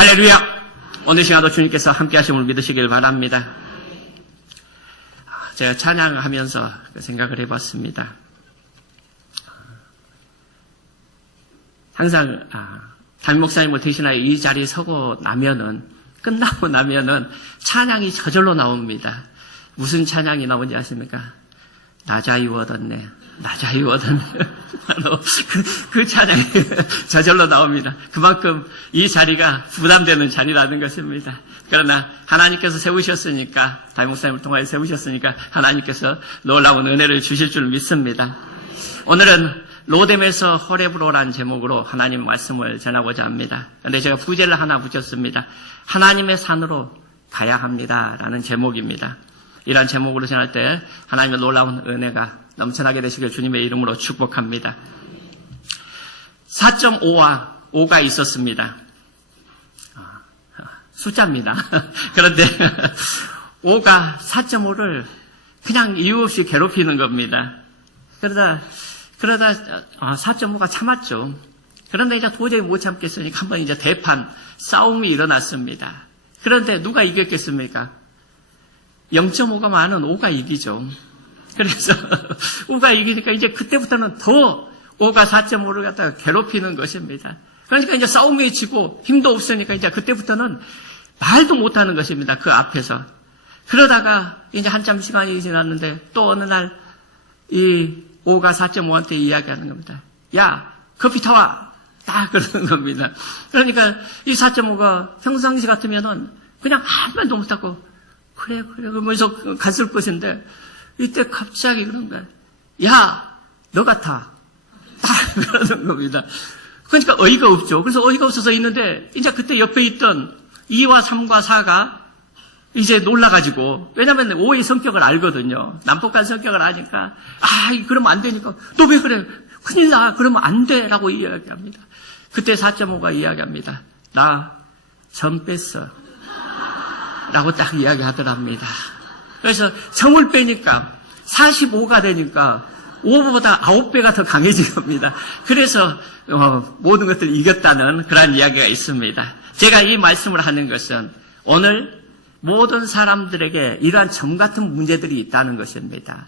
할렐루야! 오늘 시간도 주님께서 함께 하심을 믿으시길 바랍니다. 제가 찬양하면서 생각을 해봤습니다. 항상 담임 목사님을 대신하여 이 자리에 서고 나면은, 끝나고 나면은 찬양이 저절로 나옵니다. 무슨 찬양이 나오는지 아십니까? 나 자유 얻었네. 나 자유 얻었네. 바로 그 찬양이 저절로 나옵니다. 그만큼 이 자리가 부담되는 자리라는 것입니다. 그러나 하나님께서 세우셨으니까, 담임 목사님을 통하여 세우셨으니까 하나님께서 놀라운 은혜를 주실 줄 믿습니다. 오늘은 로뎀에서 호렙으로라는 제목으로 하나님 말씀을 전하고자 합니다. 그런데 제가 부제를 하나 붙였습니다. 하나님의 산으로 가야 합니다 라는 제목입니다. 이러한 제목으로 전할 때 하나님의 놀라운 은혜가 넘쳐나게 되시길 주님의 이름으로 축복합니다. 4.5와 5가 있었습니다. 숫자입니다. 그런데 5가 4.5를 그냥 이유 없이 괴롭히는 겁니다. 그러다 4.5가 참았죠. 그런데 이제 도저히 못 참겠으니까 한번 이제 대판, 싸움이 일어났습니다. 그런데 누가 이겼겠습니까? 0.5가 많은 5가 이기죠. 그래서 5가 이기니까 이제 그때부터는 더 5가 4.5를 갖다가 괴롭히는 것입니다. 그러니까 이제 싸움에 지고 힘도 없으니까 이제 그때부터는 말도 못하는 것입니다. 그 앞에서. 그러다가 이제 한참 시간이 지났는데 또 어느 날 이 5가 4.5한테 이야기하는 겁니다. 야, 커피 타와! 딱 그러는 겁니다. 그러니까 이 4.5가 평상시 같으면은 그냥 아무 말도 못하고 그래 그러면서 갔을 것인데 이때 갑자기 그런 거야. 야, 너 같아. 딱 그러는 겁니다. 그러니까 어이가 없죠. 그래서 어이가 없어서 있는데 이제 그때 옆에 있던 2와 3과 4가 이제 놀라가지고, 왜냐면 5의 성격을 알거든요. 난폭한 성격을 아니까, 그러면 안 되니까, 너 왜 그래? 큰일 나. 그러면 안 돼. 라고 이야기합니다. 그때 4.5가 이야기합니다. 나 점 뺐어. 라고 딱 이야기하더랍니다. 그래서 점을 빼니까 45가 되니까 5보다 9배가 더 강해진 겁니다. 그래서 모든 것들을 이겼다는 그런 이야기가 있습니다. 제가 이 말씀을 하는 것은 오늘 모든 사람들에게 이러한 점 같은 문제들이 있다는 것입니다.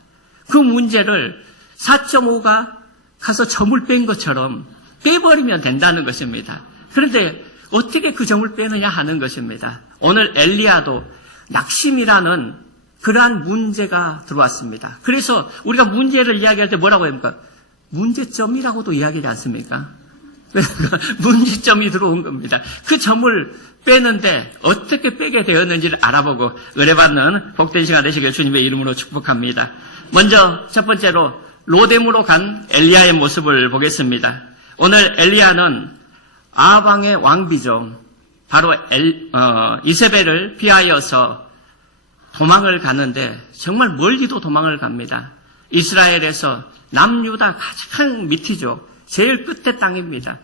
그 문제를 4.5가 가서 점을 뺀 것처럼 빼버리면 된다는 것입니다. 그런데 어떻게 그 점을 빼느냐 하는 것입니다. 오늘 엘리야도 낙심이라는 그러한 문제가 들어왔습니다. 그래서 우리가 문제를 이야기할 때 뭐라고 합니까? 문제점이라고도 이야기하지 않습니까? 문제점이 들어온 겁니다. 그 점을 빼는데 어떻게 빼게 되었는지를 알아보고 은혜받는 복된 시간 되시길 주님의 이름으로 축복합니다. 먼저 첫 번째로 로뎀으로 간 엘리야의 모습을 보겠습니다. 오늘 엘리야는 아방의 왕비죠. 바로 이세벨을 피하여서 도망을 가는데 정말 멀리도 도망을 갑니다. 이스라엘에서 남유다 가장 밑이죠. 제일 끝에 땅입니다.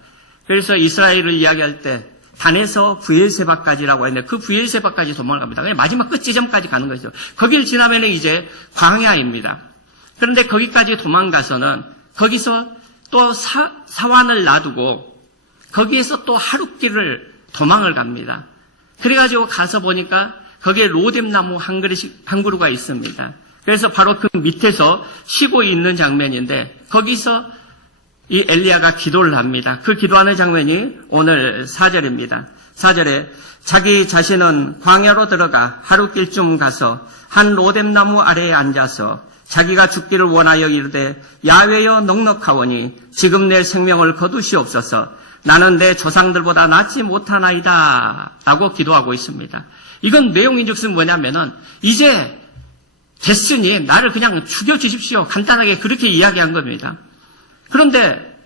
그래서 이스라엘을 이야기할 때 단에서 브엘세바까지라고 했는데 그 브엘세바까지 도망을 갑니다. 마지막 끝 지점까지 가는 것이죠. 거기를 지나면 이제 광야입니다. 그런데 거기까지 도망가서는 거기서 또 사환을 놔두고 거기에서 또 하룻길을 도망을 갑니다. 그래가지고 가서 보니까 거기에 로뎀나무 한 그루가 있습니다. 그래서 바로 그 밑에서 쉬고 있는 장면인데 거기서 이 엘리야가 기도를 합니다. 그 기도하는 장면이 오늘 4절입니다. 4절에 자기 자신은 광야로 들어가 하룻길쯤 가서 한 로뎀나무 아래에 앉아서 자기가 죽기를 원하여 이르되 야훼여 넉넉하오니 지금 내 생명을 거두시옵소서. 나는 내 조상들보다 낫지 못하나이다 라고 기도하고 있습니다. 이건 내용인즉슨 뭐냐면은 이제 됐으니 나를 그냥 죽여주십시오. 간단하게 그렇게 이야기한 겁니다. 그런데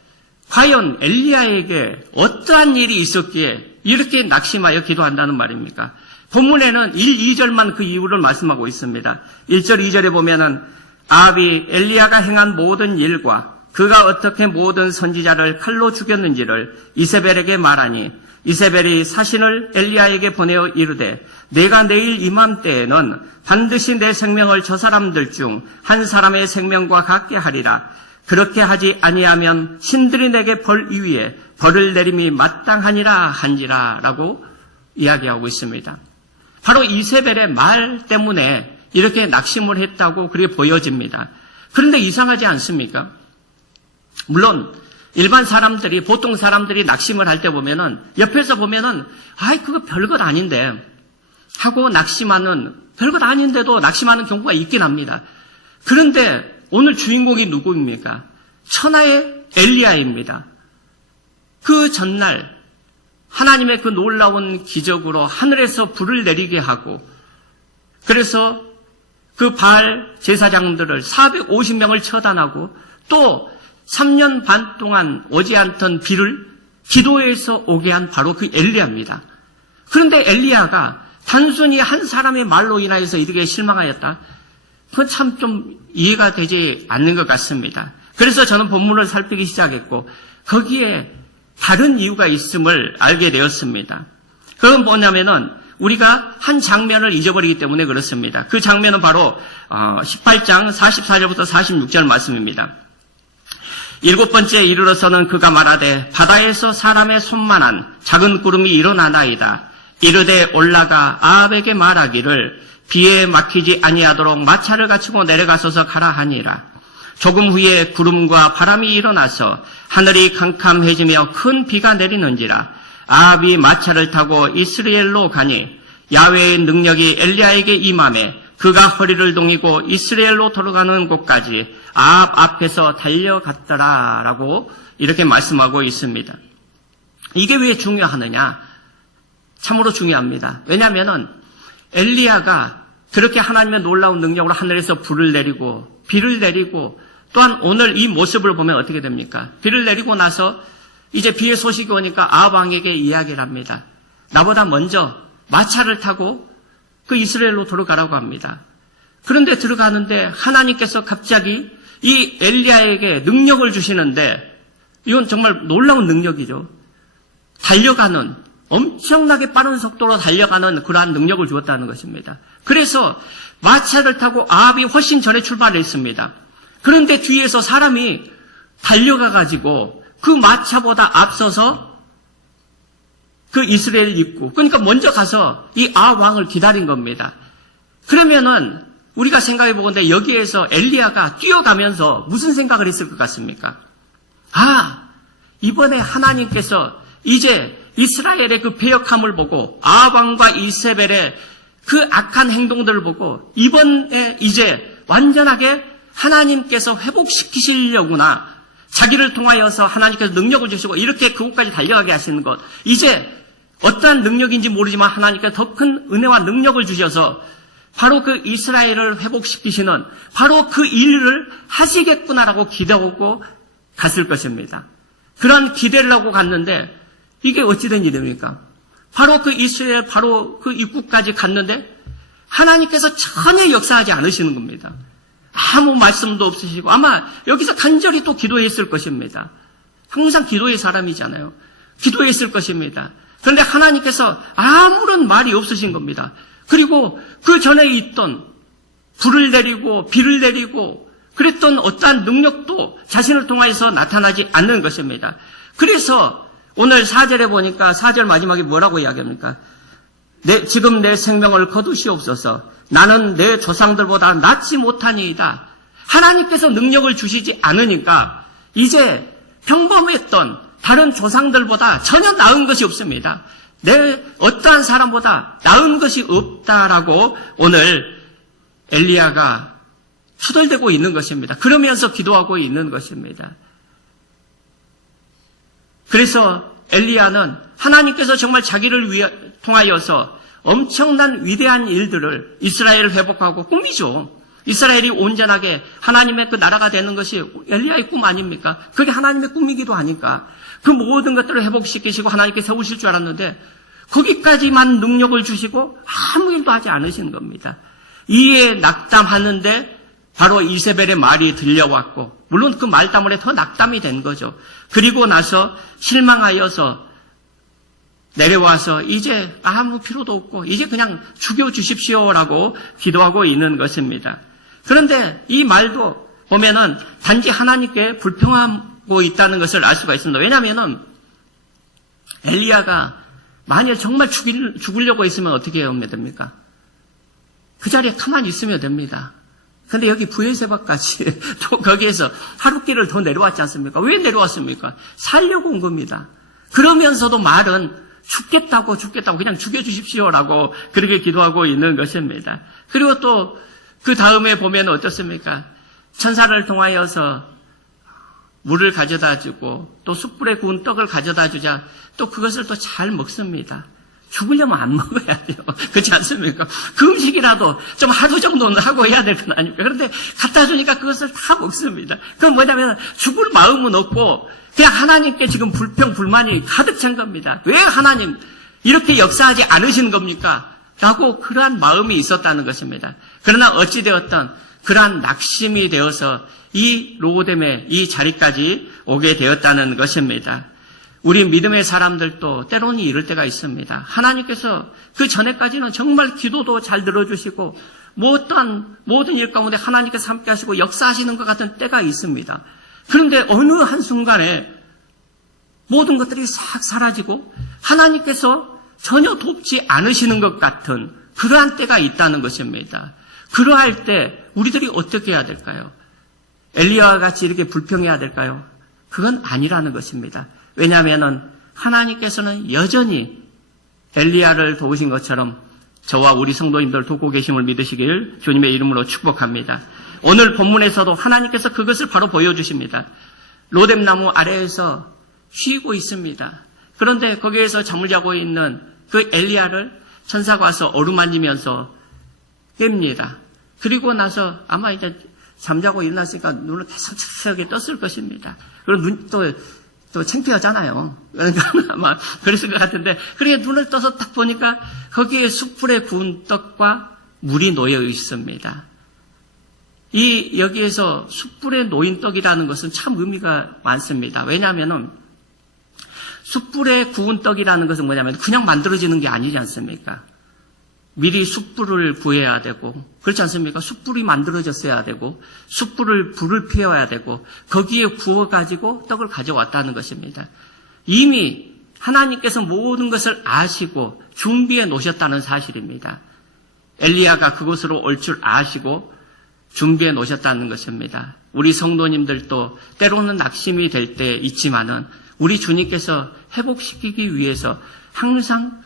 과연 엘리야에게 어떠한 일이 있었기에 이렇게 낙심하여 기도한다는 말입니까? 본문에는 1, 2절만 그 이유를 말씀하고 있습니다. 1절, 2절에 보면은 아합이 엘리야가 행한 모든 일과 그가 어떻게 모든 선지자를 칼로 죽였는지를 이세벨에게 말하니 이세벨이 사신을 엘리야에게 보내어 이르되 내가 내일 이맘때에는 반드시 내 생명을 저 사람들 중 한 사람의 생명과 같게 하리라. 그렇게 하지 아니하면 신들이 내게 벌 위에 벌을 내림이 마땅하니라 한지라 라고 이야기하고 있습니다. 바로 이세벨의 말 때문에 이렇게 낙심을 했다고 그렇게 보여집니다. 그런데 이상하지 않습니까? 물론 일반 사람들이, 보통 사람들이 낙심을 할 때 보면은, 옆에서 보면은, 아이, 그거 별것 아닌데, 하고 낙심하는, 별것 아닌데도 낙심하는 경우가 있긴 합니다. 그런데 오늘 주인공이 누구입니까? 천하의 엘리야입니다. 그 전날, 하나님의 그 놀라운 기적으로 하늘에서 불을 내리게 하고, 그래서 그 바알 제사장들을 450명을 처단하고, 또 3년 반 동안 오지 않던 비를 기도해서 오게 한 바로 그 엘리야입니다. 그런데 엘리야가 단순히 한 사람의 말로 인하여서 이렇게 실망하였다? 그건 참 좀 이해가 되지 않는 것 같습니다. 그래서 저는 본문을 살피기 시작했고 거기에 다른 이유가 있음을 알게 되었습니다. 그건 뭐냐면은 우리가 한 장면을 잊어버리기 때문에 그렇습니다. 그 장면은 바로 18장 44절부터 46절 말씀입니다. 7번째에 이르러서는 그가 말하되 바다에서 사람의 손만한 작은 구름이 일어나나이다. 이르되 올라가 아합에게 말하기를 비에 막히지 아니하도록 마차를 갖추고 내려가소서 가라 하니라. 조금 후에 구름과 바람이 일어나서 하늘이 캄캄해지며 큰 비가 내리는지라. 아합이 마차를 타고 이스라엘로 가니 야훼의 능력이 엘리야에게 임하매 그가 허리를 동이고 이스라엘로 돌아가는 곳까지 아합 앞에서 달려갔더라라고 이렇게 말씀하고 있습니다. 이게 왜 중요하느냐? 참으로 중요합니다. 왜냐하면 엘리야가 그렇게 하나님의 놀라운 능력으로 하늘에서 불을 내리고 비를 내리고 또한 오늘 이 모습을 보면 어떻게 됩니까? 비를 내리고 나서 이제 비의 소식이 오니까 아합 왕에게 이야기를 합니다. 나보다 먼저 마차를 타고 그 이스라엘로 돌아가라고 합니다. 그런데 들어가는데 하나님께서 갑자기 이 엘리야에게 능력을 주시는데 이건 정말 놀라운 능력이죠. 달려가는 엄청나게 빠른 속도로 달려가는 그러한 능력을 주었다는 것입니다. 그래서 마차를 타고 아합이 훨씬 전에 출발했습니다. 그런데 뒤에서 사람이 달려가가지고 그 마차보다 앞서서 그 이스라엘 입구, 그러니까 먼저 가서 이 아합 왕을 기다린 겁니다. 그러면은 우리가 생각해 보건대 여기에서 엘리야가 뛰어가면서 무슨 생각을 했을 것 같습니까? 아, 이번에 하나님께서 이제 이스라엘의 그 패역함을 보고 아합 왕과 이세벨의 그 악한 행동들을 보고 이번에 이제 완전하게 하나님께서 회복시키시려구나. 자기를 통하여서 하나님께서 능력을 주시고 이렇게 그곳까지 달려가게 하시는 것. 이제 어떠한 능력인지 모르지만 하나님께서 더 큰 은혜와 능력을 주셔서 바로 그 이스라엘을 회복시키시는 바로 그 일을 하시겠구나라고 기대하고 갔을 것입니다. 그런 기대를 하고 갔는데 이게 어찌된 일입니까? 바로 그 이스라엘 바로 그 입구까지 갔는데 하나님께서 전혀 역사하지 않으시는 겁니다. 아무 말씀도 없으시고 아마 여기서 간절히 또 기도했을 것입니다. 항상 기도의 사람이잖아요. 기도했을 것입니다. 그런데 하나님께서 아무런 말이 없으신 겁니다. 그리고 그 전에 있던 불을 내리고 비를 내리고 그랬던 어떠한 능력도 자신을 통해서 나타나지 않는 것입니다. 그래서 오늘 4절에 보니까 4절 마지막에 뭐라고 이야기합니까? 지금 내 생명을 거두시옵소서. 나는 내 조상들보다 낫지 못하니이다. 하나님께서 능력을 주시지 않으니까 이제 평범했던 다른 조상들보다 전혀 나은 것이 없습니다. 내 어떠한 사람보다 나은 것이 없다라고 오늘 엘리야가 투덜대고 있는 것입니다. 그러면서 기도하고 있는 것입니다. 그래서 엘리야는 하나님께서 정말 자기를 통하여서 엄청난 위대한 일들을 이스라엘을 회복하고 꿈이죠. 이스라엘이 온전하게 하나님의 그 나라가 되는 것이 엘리야의 꿈 아닙니까? 그게 하나님의 꿈이기도 하니까 그 모든 것들을 회복시키시고 하나님께 세우실 줄 알았는데 거기까지만 능력을 주시고 아무 일도 하지 않으신 겁니다. 이에 낙담하는데 바로 이세벨의 말이 들려왔고 물론 그 말 때문에 더 낙담이 된 거죠. 그리고 나서 실망하여서 내려와서 이제 아무 필요도 없고 이제 그냥 죽여주십시오라고 기도하고 있는 것입니다. 그런데 이 말도 보면은 단지 하나님께 불평하고 있다는 것을 알 수가 있습니다. 왜냐하면은 엘리야가 만일 정말 죽으려고 했으면 어떻게 하면 됩니까? 그 자리에 가만히 있으면 됩니다. 근데 여기 부엘세바까지 또 거기에서 하룻길을 더 내려왔지 않습니까? 왜 내려왔습니까? 살려고 온 겁니다. 그러면서도 말은 죽겠다고 그냥 죽여주십시오라고 그렇게 기도하고 있는 것입니다. 그리고 또 그 다음에 보면 어떻습니까? 천사를 통하여서 물을 가져다 주고 또 숯불에 구운 떡을 가져다 주자 또 그것을 또 잘 먹습니다. 죽으려면 안 먹어야 돼요. 그렇지 않습니까? 그 음식이라도 좀 하루 정도는 하고 해야 될 건 아닙니까? 그런데 갖다 주니까 그것을 다 먹습니다. 그건 뭐냐면 죽을 마음은 없고 그냥 하나님께 지금 불평불만이 가득 찬 겁니다. 왜 하나님 이렇게 역사하지 않으신 겁니까? 라고 그러한 마음이 있었다는 것입니다. 그러나 어찌되었던 그러한 낙심이 되어서 이 로고뎀의 이 자리까지 오게 되었다는 것입니다. 우리 믿음의 사람들도 때로는 이럴 때가 있습니다. 하나님께서 그 전에까지는 정말 기도도 잘 들어주시고 모든 일 가운데 하나님께서 함께 하시고 역사하시는 것 같은 때가 있습니다. 그런데 어느 한순간에 모든 것들이 싹 사라지고 하나님께서 전혀 돕지 않으시는 것 같은 그러한 때가 있다는 것입니다. 그러할 때 우리들이 어떻게 해야 될까요? 엘리야와 같이 이렇게 불평해야 될까요? 그건 아니라는 것입니다. 왜냐하면 하나님께서는 여전히 엘리야를 도우신 것처럼 저와 우리 성도님들 돕고 계심을 믿으시길 주님의 이름으로 축복합니다. 오늘 본문에서도 하나님께서 그것을 바로 보여주십니다. 로뎀나무 아래에서 쉬고 있습니다. 그런데 거기에서 잠을 자고 있는 그 엘리야를 천사가 와서 어루만지면서 깹니다. 그리고 나서 아마 이제 잠자고 일어났으니까 눈을 계속 떴을 것입니다. 그리고 또 창피하잖아요. 그러니까 아마 그랬을 것 같은데, 그렇게 눈을 떠서 딱 보니까 거기에 숯불에 구운 떡과 물이 놓여 있습니다. 여기에서 숯불에 놓인 떡이라는 것은 참 의미가 많습니다. 왜냐하면은 숯불에 구운 떡이라는 것은 뭐냐면 그냥 만들어지는 게 아니지 않습니까? 미리 숯불을 구해야 되고, 그렇지 않습니까? 숯불이 만들어졌어야 되고, 불을 피워야 되고, 거기에 구워가지고 떡을 가져왔다는 것입니다. 이미 하나님께서 모든 것을 아시고 준비해 놓으셨다는 사실입니다. 엘리야가 그곳으로 올 줄 아시고 준비해 놓으셨다는 것입니다. 우리 성도님들도 때로는 낙심이 될 때 있지만은 우리 주님께서 회복시키기 위해서 항상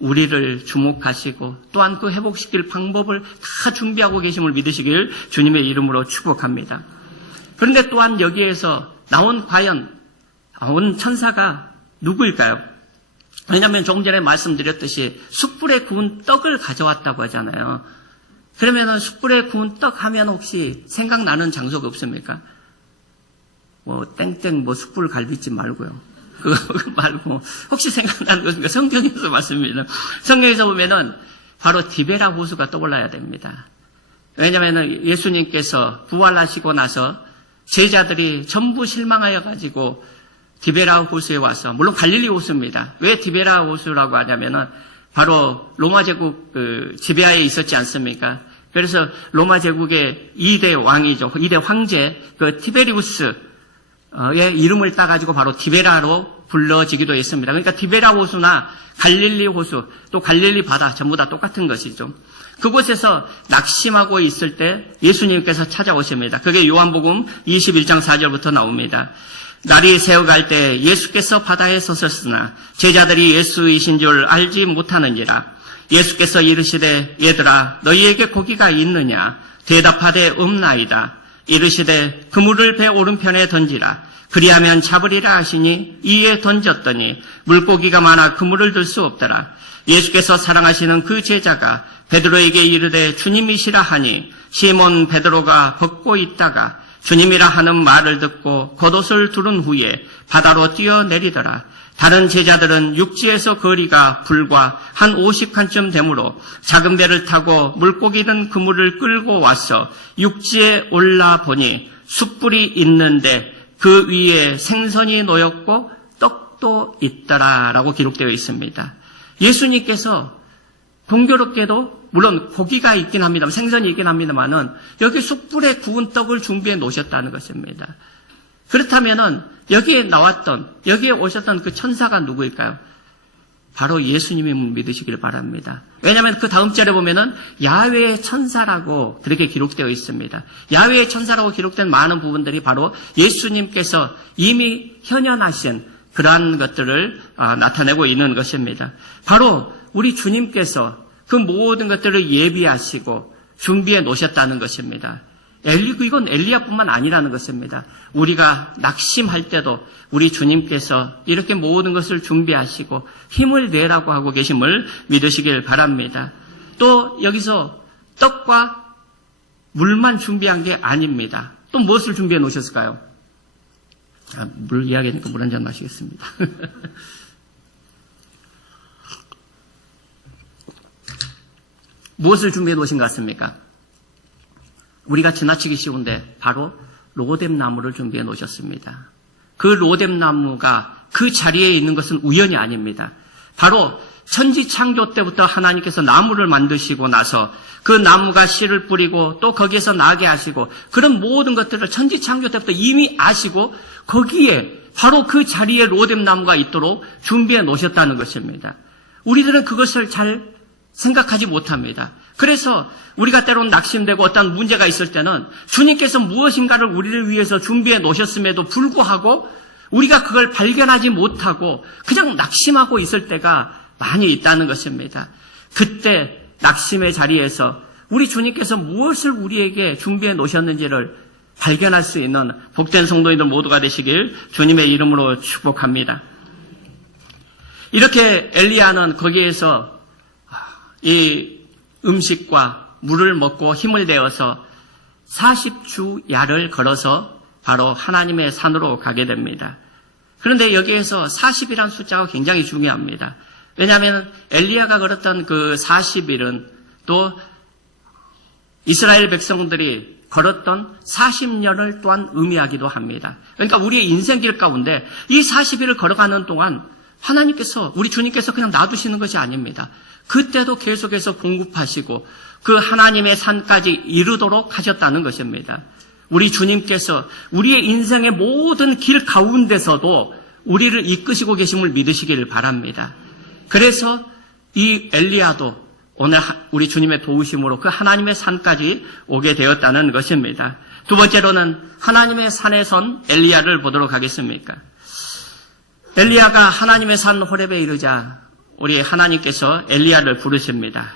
우리를 주목하시고 또한 그 회복시킬 방법을 다 준비하고 계심을 믿으시길 주님의 이름으로 축복합니다. 그런데 또한 여기에서 나온 천사가 누구일까요? 왜냐하면 조금 전에 말씀드렸듯이 숯불에 구운 떡을 가져왔다고 하잖아요. 그러면은 숯불에 구운 떡 하면 혹시 생각나는 장소가 없습니까? 숯불 갈비찜 말고요. 그거 말고 혹시 생각나는 것입니까? 성경에서 맞습니다. 성경에서 보면은 바로 디베라 호수가 떠올라야 됩니다. 왜냐하면 예수님께서 부활하시고 나서 제자들이 전부 실망하여 가지고 디베라 호수에 와서, 물론 갈릴리 호수입니다. 왜 디베라 호수라고 하냐면은 바로 로마 제국 지베아에 있었지 않습니까? 그래서 로마 제국의 2대 왕이죠. 2대 황제 티베리우스의 이름을 따가지고 바로 디베라로 불러지기도 했습니다. 그러니까 디베라 호수나 갈릴리 호수, 또 갈릴리 바다 전부 다 똑같은 것이죠. 그곳에서 낙심하고 있을 때 예수님께서 찾아오십니다. 그게 요한복음 21장 4절부터 나옵니다. 날이 새어갈 때 예수께서 바다에 서셨으나 제자들이 예수이신 줄 알지 못하는지라. 예수께서 이르시되 얘들아 너희에게 고기가 있느냐? 대답하되 없나이다. 이르시되 그물을 배 오른편에 던지라. 그리하면 잡으리라 하시니 이에 던졌더니 물고기가 많아 그물을 들 수 없더라. 예수께서 사랑하시는 그 제자가 베드로에게 이르되 주님이시라 하니 시몬 베드로가 벗고 있다가 주님이라 하는 말을 듣고 겉옷을 두른 후에 바다로 뛰어내리더라. 다른 제자들은 육지에서 거리가 불과 한 50칸쯤 되므로 작은 배를 타고 물고기 든 그물을 끌고 와서 육지에 올라보니 숯불이 있는데 그 위에 생선이 놓였고 떡도 있더라라고 기록되어 있습니다. 예수님께서 동교롭게도 물론 고기가 있긴 합니다만, 생선이 있긴 합니다만은 여기 숯불에 구운 떡을 준비해 놓으셨다는 것입니다. 그렇다면은 여기에 오셨던 그 천사가 누구일까요? 바로 예수님임을 믿으시길 바랍니다. 왜냐하면 그 다음 절에 보면은 야훼의 천사라고 그렇게 기록되어 있습니다. 야훼의 천사라고 기록된 많은 부분들이 바로 예수님께서 이미 현현하신 그러한 것들을 나타내고 있는 것입니다. 바로 우리 주님께서 그 모든 것들을 예비하시고 준비해 놓으셨다는 것입니다. 이건 엘리야뿐만 아니라는 것입니다. 우리가 낙심할 때도 우리 주님께서 이렇게 모든 것을 준비하시고 힘을 내라고 하고 계심을 믿으시길 바랍니다. 또 여기서 떡과 물만 준비한 게 아닙니다. 또 무엇을 준비해 놓으셨을까요? 물 이야기하니까 물 한 잔 마시겠습니다. 무엇을 준비해 놓으신 것 같습니까? 우리가 지나치기 쉬운데 바로 로뎀 나무를 준비해 놓으셨습니다. 그 로뎀 나무가 그 자리에 있는 것은 우연이 아닙니다. 바로 천지 창조 때부터 하나님께서 나무를 만드시고 나서 그 나무가 씨를 뿌리고 또 거기에서 나게 하시고 그런 모든 것들을 천지 창조 때부터 이미 아시고 거기에 바로 그 자리에 로뎀 나무가 있도록 준비해 놓으셨다는 것입니다. 우리들은 그것을 잘 생각하지 못합니다. 그래서 우리가 때로는 낙심되고 어떤 문제가 있을 때는 주님께서 무엇인가를 우리를 위해서 준비해 놓으셨음에도 불구하고 우리가 그걸 발견하지 못하고 그냥 낙심하고 있을 때가 많이 있다는 것입니다. 그때 낙심의 자리에서 우리 주님께서 무엇을 우리에게 준비해 놓으셨는지를 발견할 수 있는 복된 성도님들 모두가 되시길 주님의 이름으로 축복합니다. 이렇게 엘리야는 거기에서 이 음식과 물을 먹고 힘을 내어서 40주 야를 걸어서 바로 하나님의 산으로 가게 됩니다. 그런데 여기에서 40이라는 숫자가 굉장히 중요합니다. 왜냐하면 엘리야가 걸었던 그 40일은 또 이스라엘 백성들이 걸었던 40년을 또한 의미하기도 합니다. 그러니까 우리의 인생길 가운데 이 40일을 걸어가는 동안 하나님께서, 우리 주님께서 그냥 놔두시는 것이 아닙니다. 그때도 계속해서 공급하시고 그 하나님의 산까지 이르도록 하셨다는 것입니다. 우리 주님께서 우리의 인생의 모든 길 가운데서도 우리를 이끄시고 계심을 믿으시기를 바랍니다. 그래서 이 엘리야도 오늘 우리 주님의 도우심으로 그 하나님의 산까지 오게 되었다는 것입니다. 두 번째로는 하나님의 산에 선 엘리야를 보도록 하겠습니까? 엘리야가 하나님의 산 호렙에 이르자 우리 하나님께서 엘리야를 부르십니다.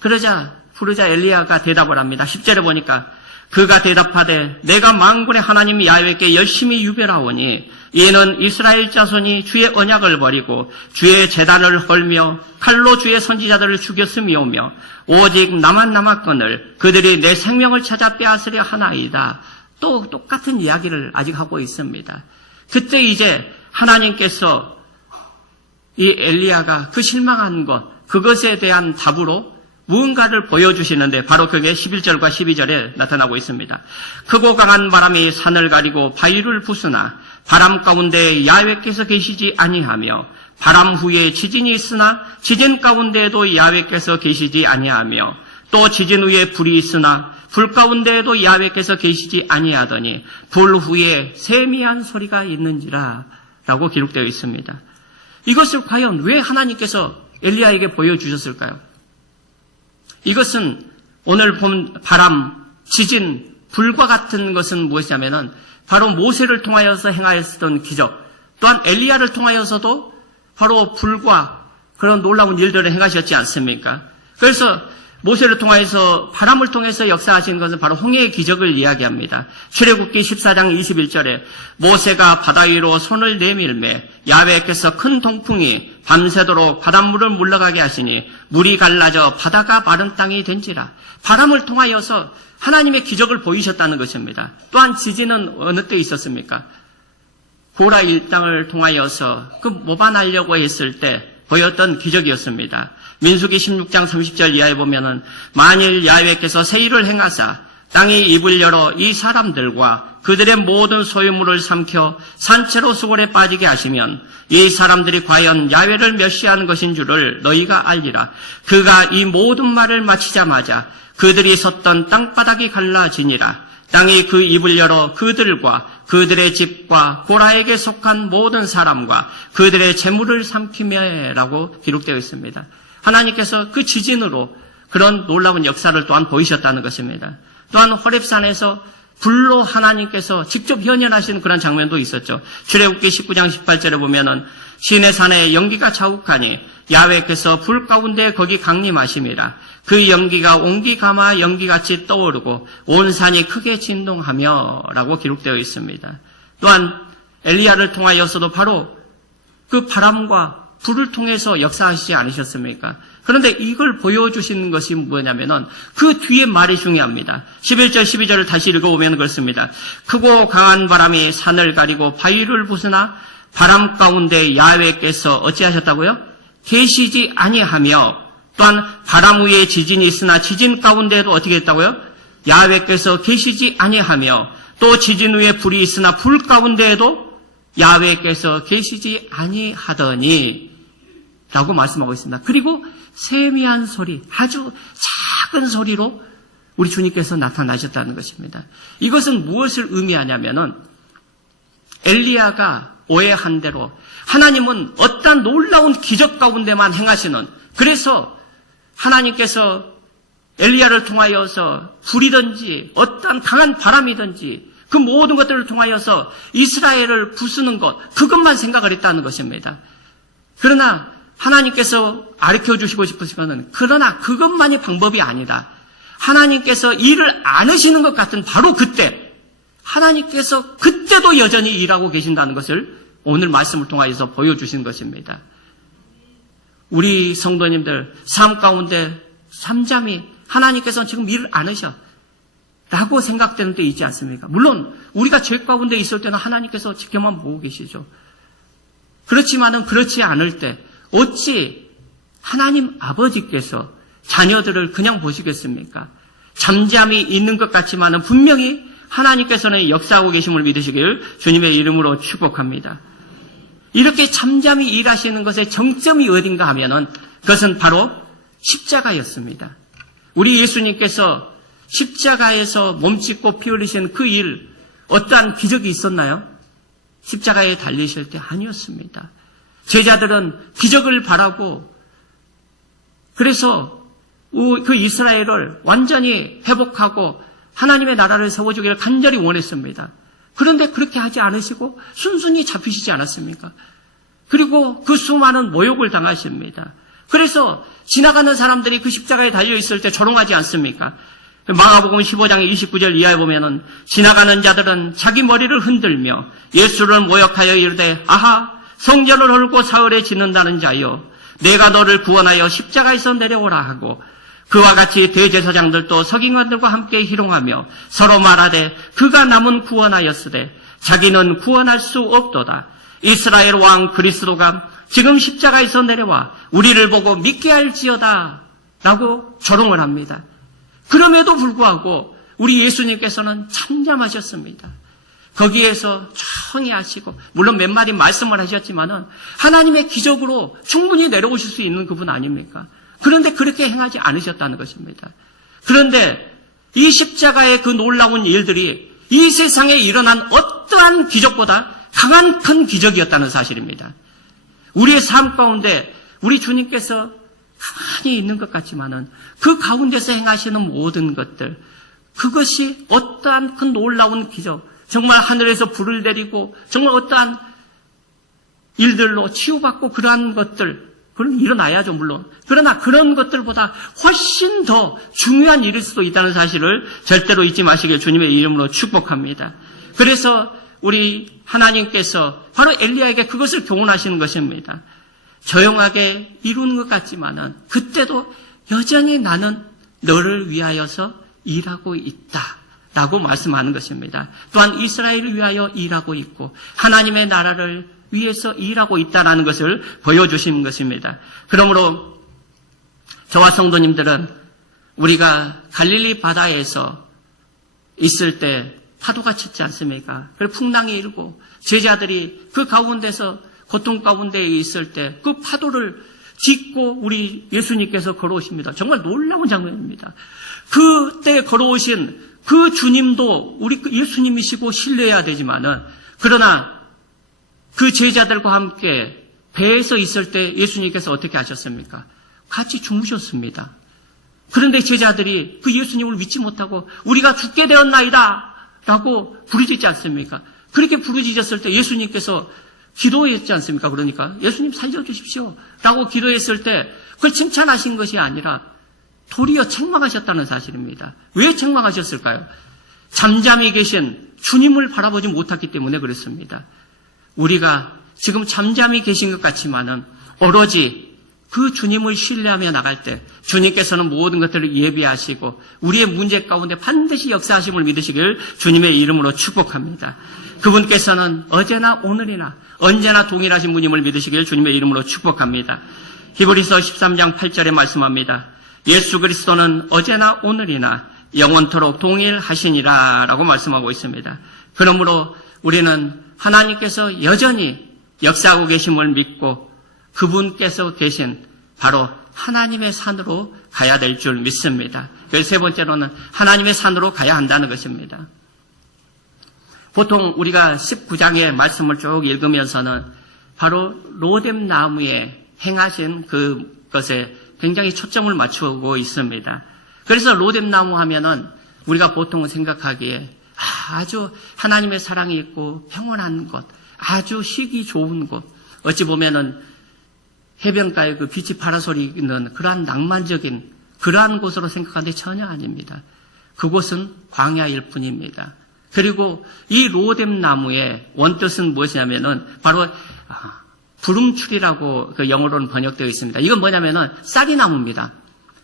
그러자 부르자 엘리야가 대답을 합니다. 10절에 보니까 그가 대답하되 내가 만군의 하나님 야훼께 열심히 유별하오니 이는 이스라엘 자손이 주의 언약을 버리고 주의 제단을 헐며 칼로 주의 선지자들을 죽였음이오며 오직 나만 남았거늘 그들이 내 생명을 찾아 빼앗으려 하나이다. 또 똑같은 이야기를 아직 하고 있습니다. 그때 이제 하나님께서 이 엘리야가 그 실망한 것, 그것에 대한 답으로 무언가를 보여주시는데 바로 그게 11절과 12절에 나타나고 있습니다. 크고 강한 바람이 산을 가리고 바위를 부수나 바람 가운데 야훼께서 계시지 아니하며 바람 후에 지진이 있으나 지진 가운데에도 야훼께서 계시지 아니하며 또 지진 후에 불이 있으나 불 가운데에도 야훼께서 계시지 아니하더니 불 후에 세미한 소리가 있는지라 라고 기록되어 있습니다. 이것을 과연 왜 하나님께서 엘리야에게 보여주셨을까요? 이것은 오늘 본 바람, 지진, 불과 같은 것은 무엇이냐면은 바로 모세를 통하여서 행하였던 기적, 또한 엘리야를 통하여서도 바로 불과 그런 놀라운 일들을 행하셨지 않습니까? 그래서 모세를 통하여서 바람을 통해서 역사하신 것은 바로 홍해의 기적을 이야기합니다. 출애굽기 14장 21절에 모세가 바다 위로 손을 내밀매 야훼께서 큰 동풍이 밤새도록 바닷물을 물러가게 하시니 물이 갈라져 바다가 마른 땅이 된지라. 바람을 통하여서 하나님의 기적을 보이셨다는 것입니다. 또한 지진은 어느 때 있었습니까? 고라 일당을 통하여서 그 모반하려고 했을 때 보였던 기적이었습니다. 민수기 16장 30절 이하에 보면은 만일 야훼께서 세일을 행하사 땅이 입을 열어 이 사람들과 그들의 모든 소유물을 삼켜 산채로 수골에 빠지게 하시면 이 사람들이 과연 야훼를 멸시하는 것인 줄을 너희가 알리라. 그가 이 모든 말을 마치자마자 그들이 섰던 땅바닥이 갈라지니라. 땅이 그 입을 열어 그들과 그들의 집과 고라에게 속한 모든 사람과 그들의 재물을 삼키며라고 기록되어 있습니다. 하나님께서 그 지진으로 그런 놀라운 역사를 또한 보이셨다는 것입니다. 또한 호렙산에서 불로 하나님께서 직접 현현하시는 그런 장면도 있었죠. 출애굽기 19장 18절에 보면은 시내산에 연기가 자욱하니 야훼께서 불 가운데 거기 강림하심이라. 그 연기가 옹기 가마 연기같이 떠오르고 온 산이 크게 진동하며 라고 기록되어 있습니다. 또한 엘리야를 통하여서도 바로 그 바람과 불을 통해서 역사하시지 않으셨습니까? 그런데 이걸 보여주시는 것이 뭐냐면은 그 뒤에 말이 중요합니다. 11절 12절을 다시 읽어보면 그렇습니다. 크고 강한 바람이 산을 가리고 바위를 부수나 바람 가운데 야훼께서 어찌하셨다고요? 계시지 아니하며, 또한 바람 위에 지진이 있으나 지진 가운데에도 어떻게 했다고요? 야훼께서 계시지 아니하며, 또 지진 위에 불이 있으나 불 가운데에도 야훼께서 계시지 아니하더니 라고 말씀하고 있습니다. 그리고 세미한 소리, 아주 작은 소리로 우리 주님께서 나타나셨다는 것입니다. 이것은 무엇을 의미하냐면은 엘리야가 오해한 대로 하나님은 어떠한 놀라운 기적 가운데만 행하시는, 그래서 하나님께서 엘리야를 통하여서 불이든지 어떠한 강한 바람이든지 그 모든 것들을 통하여서 이스라엘을 부수는 것, 그것만 생각을 했다는 것입니다. 그러나 하나님께서 가르쳐주시고 싶으시거든. 그러나 그것만이 방법이 아니다. 하나님께서 일을 안 하시는 것 같은 바로 그때, 하나님께서 그때도 여전히 일하고 계신다는 것을 오늘 말씀을 통하여서 보여주신 것입니다. 우리 성도님들 삶 가운데 잠잠히 하나님께서 지금 일을 안 하셔 라고 생각되는 때 있지 않습니까? 물론 우리가 죄 가운데 있을 때는 하나님께서 지켜만 보고 계시죠. 그렇지만은 그렇지 않을 때 어찌 하나님 아버지께서 자녀들을 그냥 보시겠습니까? 잠잠히 있는 것 같지만은 분명히 하나님께서는 역사하고 계심을 믿으시길 주님의 이름으로 축복합니다. 이렇게 잠잠히 일하시는 것의 정점이 어딘가 하면은 그것은 바로 십자가였습니다. 우리 예수님께서 십자가에서 몸짓고 피 흘리신 그 일, 어떠한 기적이 있었나요? 십자가에 달리실 때 아니었습니다. 제자들은 기적을 바라고, 그래서 그 이스라엘을 완전히 회복하고 하나님의 나라를 세워주기를 간절히 원했습니다. 그런데 그렇게 하지 않으시고 순순히 잡히시지 않았습니까? 그리고 그 수많은 모욕을 당하십니다. 그래서 지나가는 사람들이 그 십자가에 달려있을 때 조롱하지 않습니까? 마가복음 15장 29절 이하에 보면은 지나가는 자들은 자기 머리를 흔들며 예수를 모욕하여 이르되 아하 성전을 헐고 사흘에 짓는다는 자여 내가 너를 구원하여 십자가에서 내려오라 하고 그와 같이 대제사장들도 서기관들과 함께 희롱하며 서로 말하되 그가 남은 구원하였으되 자기는 구원할 수 없도다. 이스라엘 왕 그리스도가 지금 십자가에서 내려와 우리를 보고 믿게 할지어다 라고 조롱을 합니다. 그럼에도 불구하고 우리 예수님께서는 잠잠하셨습니다. 거기에서 조용히 하시고, 물론 몇 마디 말씀을 하셨지만은 하나님의 기적으로 충분히 내려오실 수 있는 그분 아닙니까? 그런데 그렇게 행하지 않으셨다는 것입니다. 그런데 이 십자가의 그 놀라운 일들이 이 세상에 일어난 어떠한 기적보다 강한 큰 기적이었다는 사실입니다. 우리의 삶 가운데 우리 주님께서 가만히 있는 것 같지만은 그 가운데서 행하시는 모든 것들, 그것이 어떠한 큰 놀라운 기적, 정말 하늘에서 불을 내리고 정말 어떠한 일들로 치유받고 그러한 것들, 그럼 일어나야죠, 물론. 그러나 그런 것들보다 훨씬 더 중요한 일일 수도 있다는 사실을 절대로 잊지 마시길 주님의 이름으로 축복합니다. 그래서 우리 하나님께서 바로 엘리야에게 그것을 교훈하시는 것입니다. 조용하게 이루는 것 같지만은 그때도 여전히 나는 너를 위하여서 일하고 있다 라고 말씀하는 것입니다. 또한 이스라엘을 위하여 일하고 있고 하나님의 나라를 위해서 일하고 있다는 것을 보여주시는 것입니다. 그러므로 저와 성도님들은 우리가 갈릴리 바다에서 있을 때 파도가 쳤지 않습니까? 그리고 풍랑이 일고 제자들이 그 가운데서 고통 가운데 있을 때 그 파도를 딛고 우리 예수님께서 걸어오십니다. 정말 놀라운 장면입니다. 그때 걸어오신 그 주님도 우리 예수님이시고 신뢰해야 되지만은, 그러나 그 제자들과 함께 배에서 있을 때 예수님께서 어떻게 하셨습니까? 같이 주무셨습니다. 그런데 제자들이 그 예수님을 믿지 못하고 우리가 죽게 되었나이다 라고 부르짖지 않습니까? 그렇게 부르짖었을 때 예수님께서 기도했지 않습니까? 그러니까 예수님 살려주십시오 라고 기도했을 때 그걸 칭찬하신 것이 아니라 도리어 책망하셨다는 사실입니다. 왜 책망하셨을까요? 잠잠히 계신 주님을 바라보지 못했기 때문에 그렇습니다. 우리가 지금 잠잠히 계신 것 같지만은 오로지 그 주님을 신뢰하며 나갈 때 주님께서는 모든 것들을 예비하시고 우리의 문제 가운데 반드시 역사하심을 믿으시길 주님의 이름으로 축복합니다. 그분께서는 어제나 오늘이나 언제나 동일하신 분임을 믿으시길 주님의 이름으로 축복합니다. 히브리서 13장 8절에 말씀합니다. 예수 그리스도는 어제나 오늘이나 영원토록 동일하시니라 라고 말씀하고 있습니다. 그러므로 우리는 하나님께서 여전히 역사하고 계심을 믿고 그분께서 계신 바로 하나님의 산으로 가야 될 줄 믿습니다. 그래서 세 번째로는 하나님의 산으로 가야 한다는 것입니다. 보통 우리가 19장의 말씀을 쭉 읽으면서는 바로 로뎀 나무에 행하신 그것에 굉장히 초점을 맞추고 있습니다. 그래서 로뎀 나무 하면은 우리가 보통 생각하기에 아주 하나님의 사랑이 있고 평온한 곳, 아주 쉬기 좋은 곳, 어찌 보면은 해변가에 그 빛이 파라솔이 있는 그러한 낭만적인 그러한 곳으로 생각하는데 전혀 아닙니다. 그곳은 광야일 뿐입니다. 그리고 이 로뎀 나무의 원뜻은 무엇이냐면은 바로 부름출이라고 그 영어로는 번역되어 있습니다. 이건 뭐냐면은 쌀이나무입니다.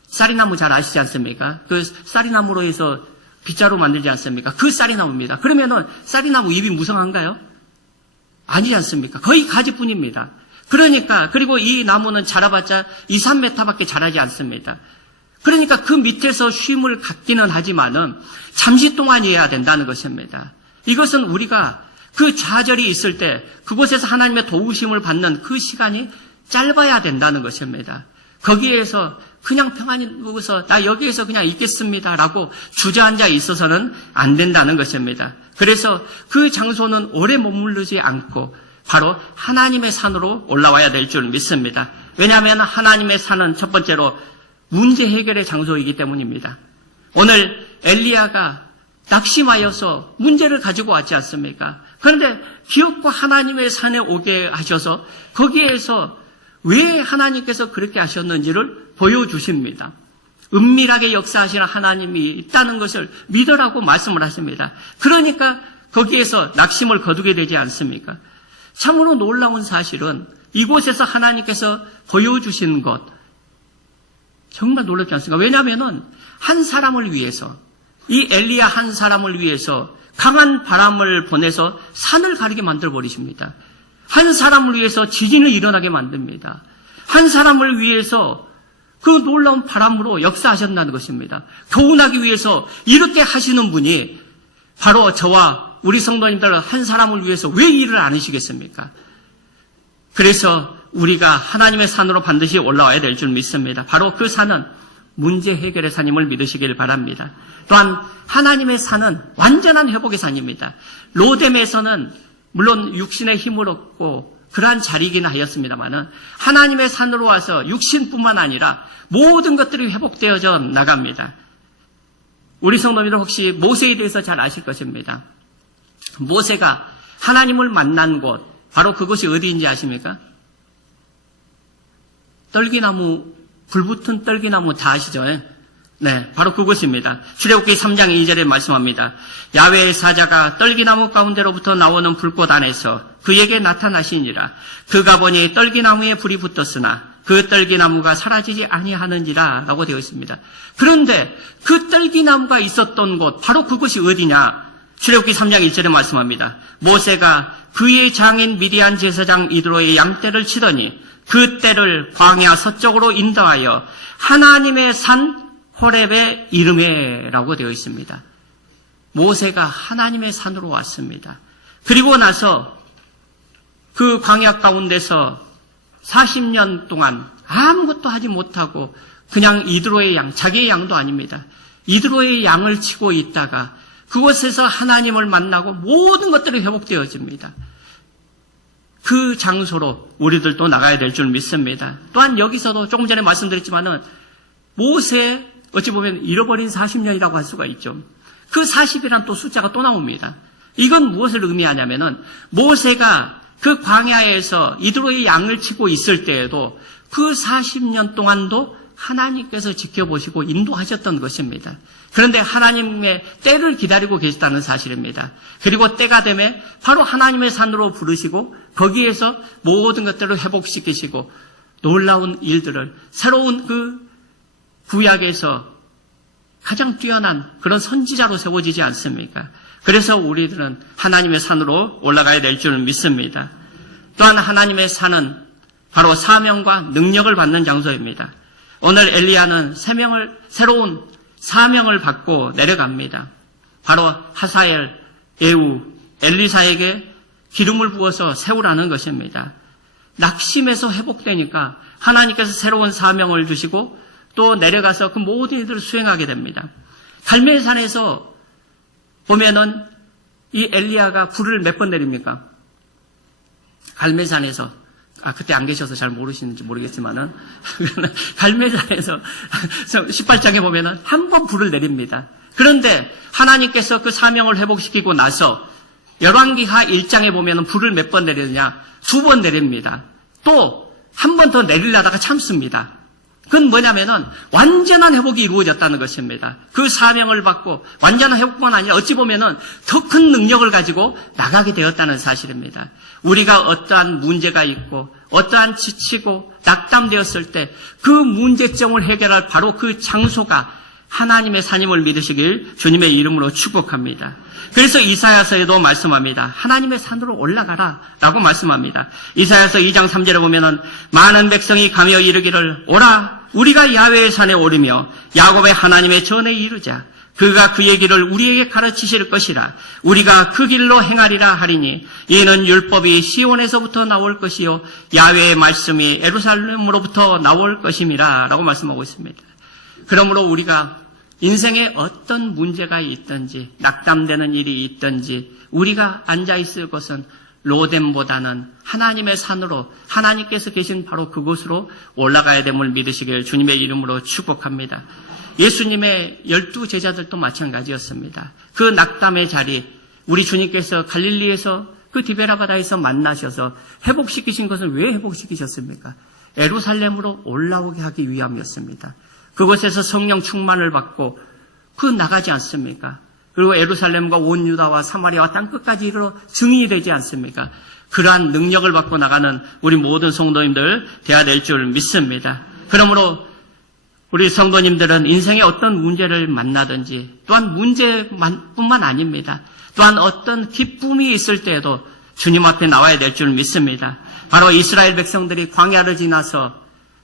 쌀이나무 잘 아시지 않습니까? 그 쌀이나무로 해서 빗자루 만들지 않습니까? 그 쌀이나무입니다. 그러면은 쌀이나무 잎이 무성한가요? 아니지 않습니까? 거의 가지뿐입니다. 그러니까 그리고 이 나무는 자라봤자 2, 3m밖에 자라지 않습니다. 그러니까 그 밑에서 쉼을 갖기는 하지만은 잠시 동안이어야 된다는 것입니다. 이것은 우리가 그 좌절이 있을 때 그곳에서 하나님의 도우심을 받는 그 시간이 짧아야 된다는 것입니다. 거기에서 그냥 평안히 누워서 나 여기에서 그냥 있겠습니다라고 주저앉아 있어서는 안 된다는 것입니다. 그래서 그 장소는 오래 머무르지 않고 바로 하나님의 산으로 올라와야 될 줄 믿습니다. 왜냐하면 하나님의 산은 첫 번째로 문제 해결의 장소이기 때문입니다. 오늘 엘리야가 낙심하여서 문제를 가지고 왔지 않습니까? 그런데 기어코 하나님의 산에 오게 하셔서 거기에서 왜 하나님께서 그렇게 하셨는지를 보여주십니다. 은밀하게 역사하시는 하나님이 있다는 것을 믿으라고 말씀을 하십니다. 그러니까 거기에서 낙심을 거두게 되지 않습니까? 참으로 놀라운 사실은 이곳에서 하나님께서 보여주신 것 정말 놀랍지 않습니까? 왜냐하면 한 사람을 위해서 이 엘리야 한 사람을 위해서 강한 바람을 보내서 산을 가르게 만들어 버리십니다. 한 사람을 위해서 지진을 일어나게 만듭니다. 한 사람을 위해서 그 놀라운 바람으로 역사하셨다는 것입니다. 교훈하기 위해서 이렇게 하시는 분이 바로 저와 우리 성도님들 한 사람을 위해서 왜 일을 안 하시겠습니까? 그래서 우리가 하나님의 산으로 반드시 올라와야 될 줄 믿습니다. 바로 그 산은 문제 해결의 산임을 믿으시길 바랍니다. 또한 하나님의 산은 완전한 회복의 산입니다. 로뎀에서는 물론 육신의 힘을 얻고 그러한 자리이긴 하였습니다만은 하나님의 산으로 와서 육신뿐만 아니라 모든 것들이 회복되어져 나갑니다. 우리 성도님들 혹시 모세에 대해서 잘 아실 것입니다. 모세가 하나님을 만난 곳, 바로 그곳이 어디인지 아십니까? 떨기나무, 불붙은 떨기나무 다 아시죠? 네, 바로 그곳입니다. 출애굽기 3장 2절에 말씀합니다. 야훼의 사자가 떨기나무 가운데로부터 나오는 불꽃 안에서 그에게 나타나시니라. 그가 보니 떨기나무에 불이 붙었으나 그 떨기나무가 사라지지 아니하는지라 라고 되어 있습니다. 그런데 그 떨기나무가 있었던 곳, 바로 그곳이 어디냐? 출애굽기 3장 1절에 말씀합니다. 모세가 그의 장인 미디안 제사장 이드로의 양떼를 치더니 그 떼를 광야 서쪽으로 인도하여 하나님의 산 호렙의 이름에라고 되어 있습니다. 모세가 하나님의 산으로 왔습니다. 그리고 나서 그 광야 가운데서 40년 동안 아무것도 하지 못하고 그냥 이드로의 양, 자기의 양도 아닙니다. 이드로의 양을 치고 있다가 그곳에서 하나님을 만나고 모든 것들이 회복되어집니다. 그 장소로 우리들도 나가야 될 줄 믿습니다. 또한 여기서도 조금 전에 말씀드렸지만은 모세 어찌 보면 잃어버린 40년이라고 할 수가 있죠. 그 40이란 또 숫자가 또 나옵니다. 이건 무엇을 의미하냐면은 모세가 그 광야에서 이드로의 양을 치고 있을 때에도 그 40년 동안도 하나님께서 지켜보시고 인도하셨던 것입니다. 그런데 하나님의 때를 기다리고 계셨다는 사실입니다. 그리고 때가 되면 바로 하나님의 산으로 부르시고 거기에서 모든 것들을 회복시키시고 놀라운 일들을 새로운 그 구약에서 가장 뛰어난 그런 선지자로 세워지지 않습니까? 그래서 우리들은 하나님의 산으로 올라가야 될 줄 믿습니다. 또한 하나님의 산은 바로 사명과 능력을 받는 장소입니다. 오늘 엘리야는 새로운 사명을 받고 내려갑니다. 바로 하사엘, 예후, 엘리사에게 기름을 부어서 세우라는 것입니다. 낙심에서 회복되니까 하나님께서 새로운 사명을 주시고 또 내려가서 그 모든 일들을 수행하게 됩니다. 갈멜산에서 보면은 이 엘리야가 불을 몇 번 내립니까? 갈멜산에서 그때 안 계셔서 잘 모르시는지 모르겠지만은 갈멜산에서 18장에 보면은 한 번 불을 내립니다. 그런데 하나님께서 그 사명을 회복시키고 나서 열왕기하 1장에 보면은 불을 몇 번 내리느냐? 2번 내립니다. 또 한 번 더 내리려다가 참습니다. 그건 뭐냐면은 완전한 회복이 이루어졌다는 것입니다. 그 사명을 받고 완전한 회복뿐만 아니라 어찌 보면은 더 큰 능력을 가지고 나가게 되었다는 사실입니다. 우리가 어떠한 문제가 있고 어떠한 지치고 낙담되었을 때 그 문제점을 해결할 바로 그 장소가 하나님의 산임을 믿으시길 주님의 이름으로 축복합니다. 그래서 이사야서에도 말씀합니다. 하나님의 산으로 올라가라 라고 말씀합니다. 이사야서 2장 3절에 보면은 많은 백성이 가며 이르기를 오라 우리가 야훼의 산에 오르며 야곱의 하나님의 전에 이르자. 그가 그의 길을 우리에게 가르치실 것이라. 우리가 그 길로 행하리라 하리니 이는 율법이 시온에서부터 나올 것이요 야훼의 말씀이 예루살렘으로부터 나올 것임이라 라고 말씀하고 있습니다. 그러므로 우리가 인생에 어떤 문제가 있든지 낙담되는 일이 있든지 우리가 앉아있을 것은 로뎀보다는 하나님의 산으로 하나님께서 계신 바로 그곳으로 올라가야 됨을 믿으시길 주님의 이름으로 축복합니다. 예수님의 12제자들도 마찬가지였습니다. 그 낙담의 자리 우리 주님께서 갈릴리에서 그 디베라 바다에서 만나셔서 회복시키신 것은 왜 회복시키셨습니까? 예루살렘으로 올라오게 하기 위함이었습니다. 그곳에서 성령 충만을 받고 그 나가지 않습니까? 그리고 예루살렘과 온 유다와 사마리아와 땅끝까지 이르러 증인이 되지 않습니까? 그러한 능력을 받고 나가는 우리 모든 성도님들 되어야 될 줄 믿습니다. 그러므로 우리 성도님들은 인생에 어떤 문제를 만나든지 또한 문제뿐만 아닙니다. 또한 어떤 기쁨이 있을 때에도 주님 앞에 나와야 될 줄 믿습니다. 바로 이스라엘 백성들이 광야를 지나서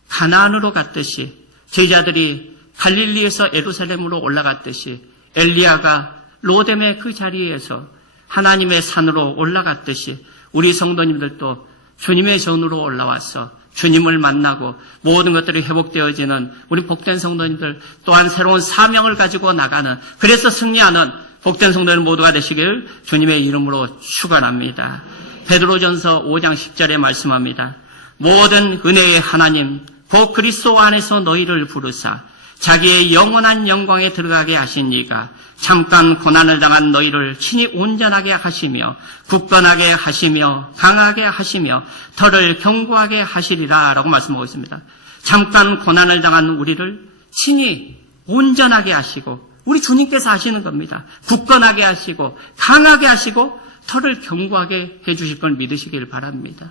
가나안으로 갔듯이 제자들이 갈릴리에서 예루살렘으로 올라갔듯이 엘리야가 로뎀의 그 자리에서 하나님의 산으로 올라갔듯이 우리 성도님들도 주님의 전으로 올라와서 주님을 만나고 모든 것들이 회복되어지는 우리 복된 성도님들 또한 새로운 사명을 가지고 나가는 그래서 승리하는 복된 성도들 모두가 되시길 주님의 이름으로 축원합니다. 베드로전서 5장 10절에 말씀합니다. 모든 은혜의 하나님 곧 그리스도 안에서 너희를 부르사 자기의 영원한 영광에 들어가게 하신 이가 잠깐 고난을 당한 너희를 친히 온전하게 하시며 굳건하게 하시며 강하게 하시며 털을 견고하게 하시리라 라고 말씀하고 있습니다. 잠깐 고난을 당한 우리를 친히 온전하게 하시고 우리 주님께서 하시는 겁니다. 굳건하게 하시고 강하게 하시고 털을 견고하게 해주실 걸 믿으시길 바랍니다.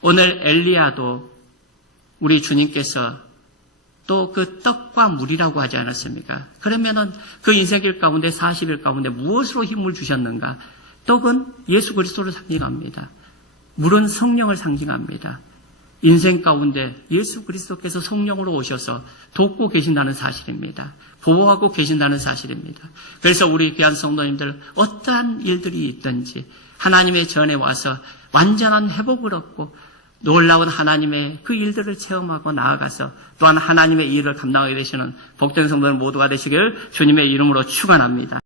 오늘 엘리야도 우리 주님께서 또 그 떡과 물이라고 하지 않았습니까? 그러면은 그 인생길 가운데 40일 가운데 무엇으로 힘을 주셨는가? 떡은 예수 그리스도를 상징합니다. 물은 성령을 상징합니다. 인생 가운데 예수 그리스도께서 성령으로 오셔서 돕고 계신다는 사실입니다. 보호하고 계신다는 사실입니다. 그래서 우리 귀한 성도님들 어떠한 일들이 있든지 하나님의 전에 와서 완전한 회복을 얻고 놀라운 하나님의 그 일들을 체험하고 나아가서 또한 하나님의 일을 감당하게 되시는 복된 성도들 모두가 되시길 주님의 이름으로 축원합니다.